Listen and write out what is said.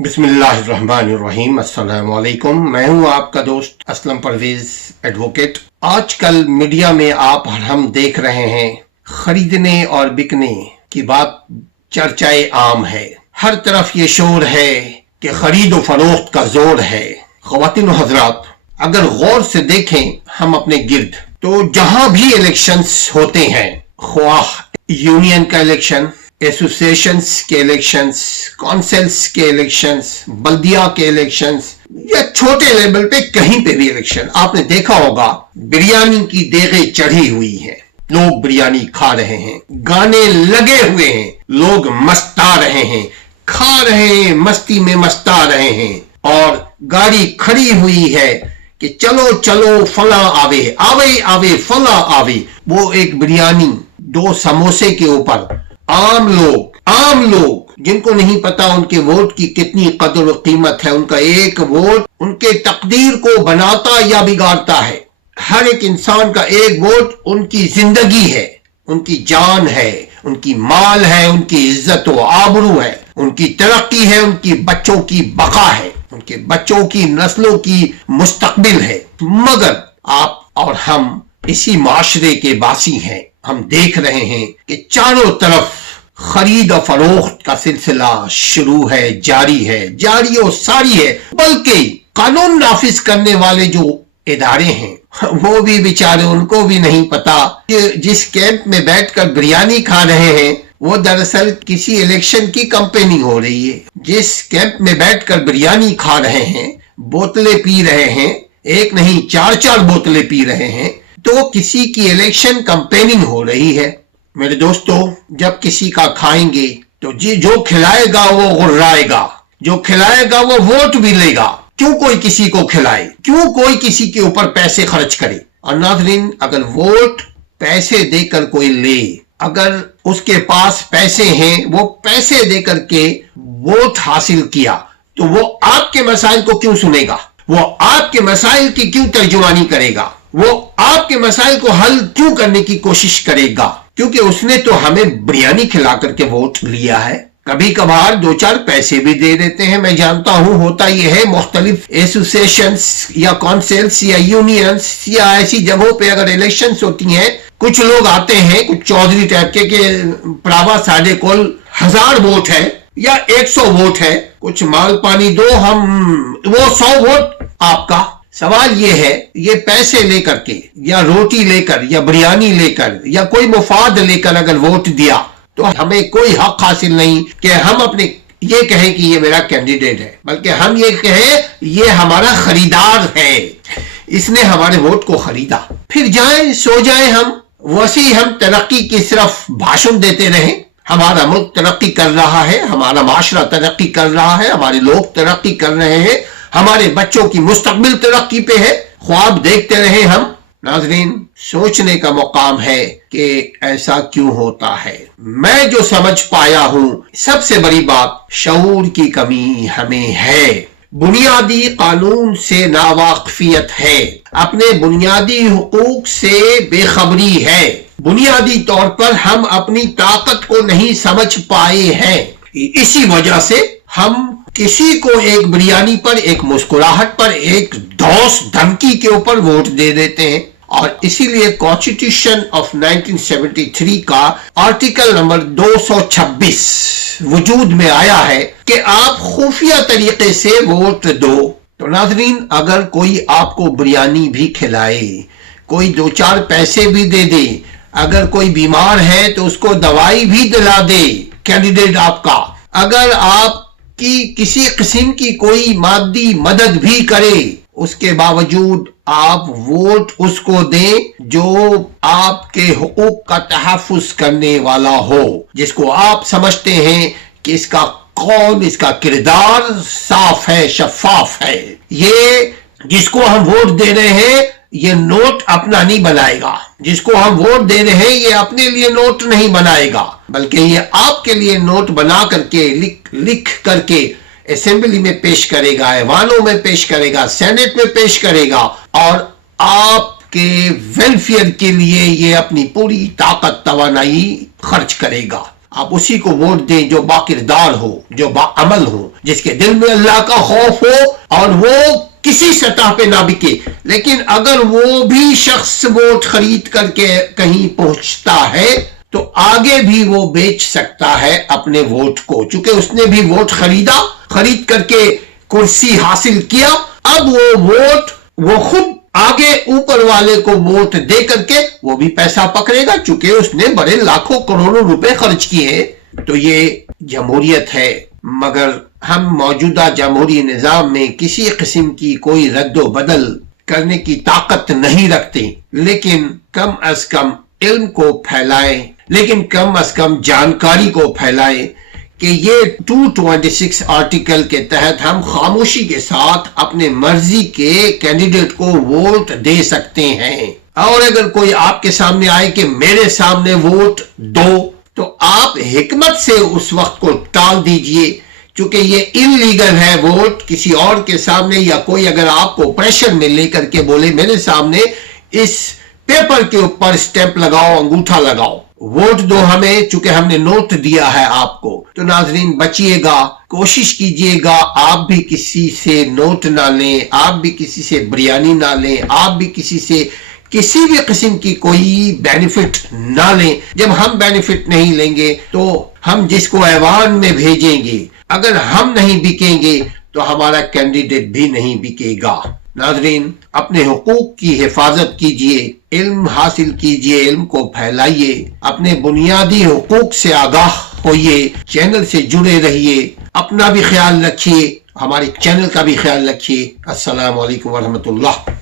بسم اللہ الرحمن الرحیم۔ السلام علیکم، میں ہوں آپ کا دوست اسلم پرویز ایڈوکیٹ۔ آج کل میڈیا میں آپ اور ہم دیکھ رہے ہیں خریدنے اور بکنے کی بات چرچائے عام ہے۔ ہر طرف یہ شور ہے کہ خرید و فروخت کا زور ہے۔ خواتین و حضرات، اگر غور سے دیکھیں ہم اپنے گرد تو جہاں بھی الیکشنز ہوتے ہیں، خواہ یونین کا الیکشن، ایسوسیشنز کے الیکشنز، کونسلز کے الیکشنز، بلدیہ کے الیکشنز یا چھوٹے لیول پہ کہیں پہ بھی الیکشن، آپ نے دیکھا ہوگا بریانی کی دیگیں چڑھی ہوئی ہیں، لوگ بریانی کھا رہے ہیں، گانے لگے ہوئے ہیں، لوگ مستا رہے ہیں، کھا رہے ہیں، مستی میں مستا رہے ہیں، اور گاڑی کھڑی ہوئی ہے کہ چلو چلو فلاں آوے آوے آوے فلاں آوے۔ وہ ایک بریانی، دو سموسے کے اوپر عام لوگ جن کو نہیں پتا ان کے ووٹ کی کتنی قدر و قیمت ہے، ان کا ایک ووٹ ان کے تقدیر کو بناتا یا بگاڑتا ہے۔ ہر ایک انسان کا ایک ووٹ ان کی زندگی ہے، ان کی جان ہے، ان کی مال ہے، ان کی عزت و آبرو ہے، ان کی ترقی ہے، ان کی بچوں کی بقا ہے، ان کے بچوں کی نسلوں کی مستقبل ہے۔ مگر آپ اور ہم اسی معاشرے کے باسی ہیں، ہم دیکھ رہے ہیں کہ چاروں طرف خرید و فروخت کا سلسلہ شروع ہے، جاری و ساری ہے، بلکہ قانون نافذ کرنے والے جو ادارے ہیں وہ بھی بیچارے، ان کو بھی نہیں پتا کہ جس کیمپ میں بیٹھ کر بریانی کھا رہے ہیں وہ دراصل کسی الیکشن کی کمپینی ہو رہی ہے۔ جس کیمپ میں بیٹھ کر بریانی کھا رہے ہیں، بوتلیں پی رہے ہیں، ایک نہیں چار بوتلیں پی رہے ہیں، تو کسی کی الیکشن کمپیننگ ہو رہی ہے۔ میرے دوستو، جب کسی کا کھائیں گے تو جو کھلائے گا وہ غرائے گا، جو کھلائے گا وہ ووٹ بھی لے گا۔ کیوں کوئی کسی کو کھلائے، کیوں کوئی کسی کے اوپر پیسے خرچ کرے؟ اور ناظرین، اگر ووٹ پیسے دے کر کوئی لے، اگر اس کے پاس پیسے ہیں، وہ پیسے دے کر کے ووٹ حاصل کیا، تو وہ آپ کے مسائل کو کیوں سنے گا؟ وہ آپ کے مسائل کی کیوں ترجمانی کرے گا؟ وہ آپ کے مسائل کو حل کیوں کرنے کی کوشش کرے گا؟ کیونکہ اس نے تو ہمیں بریانی کھلا کر کے ووٹ لیا ہے۔ کبھی کبھار دو چار پیسے بھی دے دیتے ہیں، میں جانتا ہوں، ہوتا یہ ہے مختلف ایسوسیشنز یا کونسلز یا یونینز یا ایسی جگہوں پہ اگر الیکشنز ہوتی ہیں، کچھ لوگ آتے ہیں، کچھ چودھری ٹائپ کے کہ پراوا ساڑھے کول 1000 ووٹ ہے یا 100 ووٹ ہے، کچھ مال پانی دو، وہ 100 ووٹ آپ کا۔ سوال یہ ہے، یہ پیسے لے کر کے یا روٹی لے کر یا بریانی لے کر یا کوئی مفاد لے کر اگر ووٹ دیا تو ہمیں کوئی حق حاصل نہیں کہ ہم اپنے یہ کہیں کہ یہ میرا کینڈیڈیٹ ہے، بلکہ ہم یہ کہیں یہ ہمارا خریدار ہے، اس نے ہمارے ووٹ کو خریدا۔ پھر جائیں سو جائیں ہم، ویسے ہم ترقی کی صرف بھاشن دیتے رہیں، ہمارا ملک ترقی کر رہا ہے، ہمارا معاشرہ ترقی کر رہا ہے، ہمارے لوگ ترقی کر رہے ہیں، ہمارے بچوں کی مستقبل ترقی پہ ہے، خواب دیکھتے رہے ہم۔ ناظرین، سوچنے کا مقام ہے کہ ایسا کیوں ہوتا ہے۔ میں جو سمجھ پایا ہوں، سب سے بڑی بات شعور کی کمی ہمیں ہے، بنیادی قانون سے ناواقفیت ہے، اپنے بنیادی حقوق سے بے خبری ہے، بنیادی طور پر ہم اپنی طاقت کو نہیں سمجھ پائے ہیں۔ اسی وجہ سے ہم کسی کو ایک بریانی پر، ایک مسکراہٹ پر، ایک دھوس دھمکی کے اوپر ووٹ دے دیتے ہیں۔ اور اسی لیے کانسٹیٹیوشن آف 1973 کا آرٹیکل نمبر 226 وجود میں آیا ہے کہ آپ خفیہ طریقے سے ووٹ دو۔ تو ناظرین، اگر کوئی آپ کو بریانی بھی کھلائے، کوئی دو چار پیسے بھی دے دے، اگر کوئی بیمار ہے تو اس کو دوائی بھی دلا دے کینڈیڈیٹ آپ کا، اگر آپ کی کسی قسم کی کوئی مادی مدد بھی کرے، اس کے باوجود آپ ووٹ اس کو دیں جو آپ کے حقوق کا تحفظ کرنے والا ہو، جس کو آپ سمجھتے ہیں کہ اس کا قول، اس کا کردار صاف ہے، شفاف ہے، یہ جس کو ہم ووٹ دے رہے ہیں یہ نوٹ اپنا نہیں بنائے گا، جس کو ہم ووٹ دے رہے ہیں یہ اپنے لیے نوٹ نہیں بنائے گا، بلکہ یہ آپ کے لیے نوٹ بنا کر کے لکھ کر کے اسمبلی میں پیش کرے گا، ایوانوں میں پیش کرے گا، سینٹ میں پیش کرے گا، اور آپ کے ویلفیئر کے لیے یہ اپنی پوری طاقت توانائی خرچ کرے گا۔ آپ اسی کو ووٹ دیں جو باکردار ہو، جو باعمل ہو، جس کے دل میں اللہ کا خوف ہو اور وہ کسی سطح پہ نہ بکے۔ لیکن اگر وہ بھی شخص ووٹ خرید کر کے کہیں پہنچتا ہے تو آگے بھی وہ بیچ سکتا ہے اپنے ووٹ کو، چونکہ اس نے بھی ووٹ خرید کر کے کرسی حاصل کیا۔ اب وہ ووٹ وہ خود آگے اوپر والے کو ووٹ دے کر کے وہ بھی پیسہ پکڑے گا، چونکہ اس نے بڑے لاکھوں کروڑوں روپے خرچ کیے۔ تو یہ جمہوریت ہے، مگر ہم موجودہ جمہوری نظام میں کسی قسم کی کوئی رد و بدل کرنے کی طاقت نہیں رکھتے، لیکن کم از کم علم کو پھیلائیں، لیکن کم از کم جانکاری کو پھیلائیں کہ یہ 226 آرٹیکل کے تحت ہم خاموشی کے ساتھ اپنے مرضی کے کینڈیڈیٹ کو ووٹ دے سکتے ہیں۔ اور اگر کوئی آپ کے سامنے آئے کہ میرے سامنے ووٹ دو تو آپ حکمت سے اس وقت کو ٹال دیجئے، چونکہ یہ انلیگل ہے ووٹ کسی اور کے سامنے، یا کوئی اگر آپ کو پریشر میں لے کر کے بولے میرے سامنے اس پیپر کے اوپر سٹیمپ لگاؤ، انگوٹھا لگاؤ، ووٹ دو ہمیں چونکہ ہم نے نوٹ دیا ہے آپ کو۔ تو ناظرین بچئے گا، کوشش کیجئے گا آپ بھی کسی سے نوٹ نہ لیں، آپ بھی کسی سے بریانی نہ لیں، آپ بھی کسی سے کسی بھی قسم کی کوئی بینیفٹ نہ لیں۔ جب ہم بینیفٹ نہیں لیں گے تو ہم جس کو ایوان میں بھیجیں گے، اگر ہم نہیں بکیں گے تو ہمارا کینڈیڈیٹ بھی نہیں بکے گا۔ ناظرین اپنے حقوق کی حفاظت کیجئے، علم حاصل کیجئے، علم کو پھیلائیے، اپنے بنیادی حقوق سے آگاہ ہوئیے، چینل سے جڑے رہیے، اپنا بھی خیال رکھیے، ہمارے چینل کا بھی خیال رکھیے۔ السلام علیکم ورحمۃ اللہ۔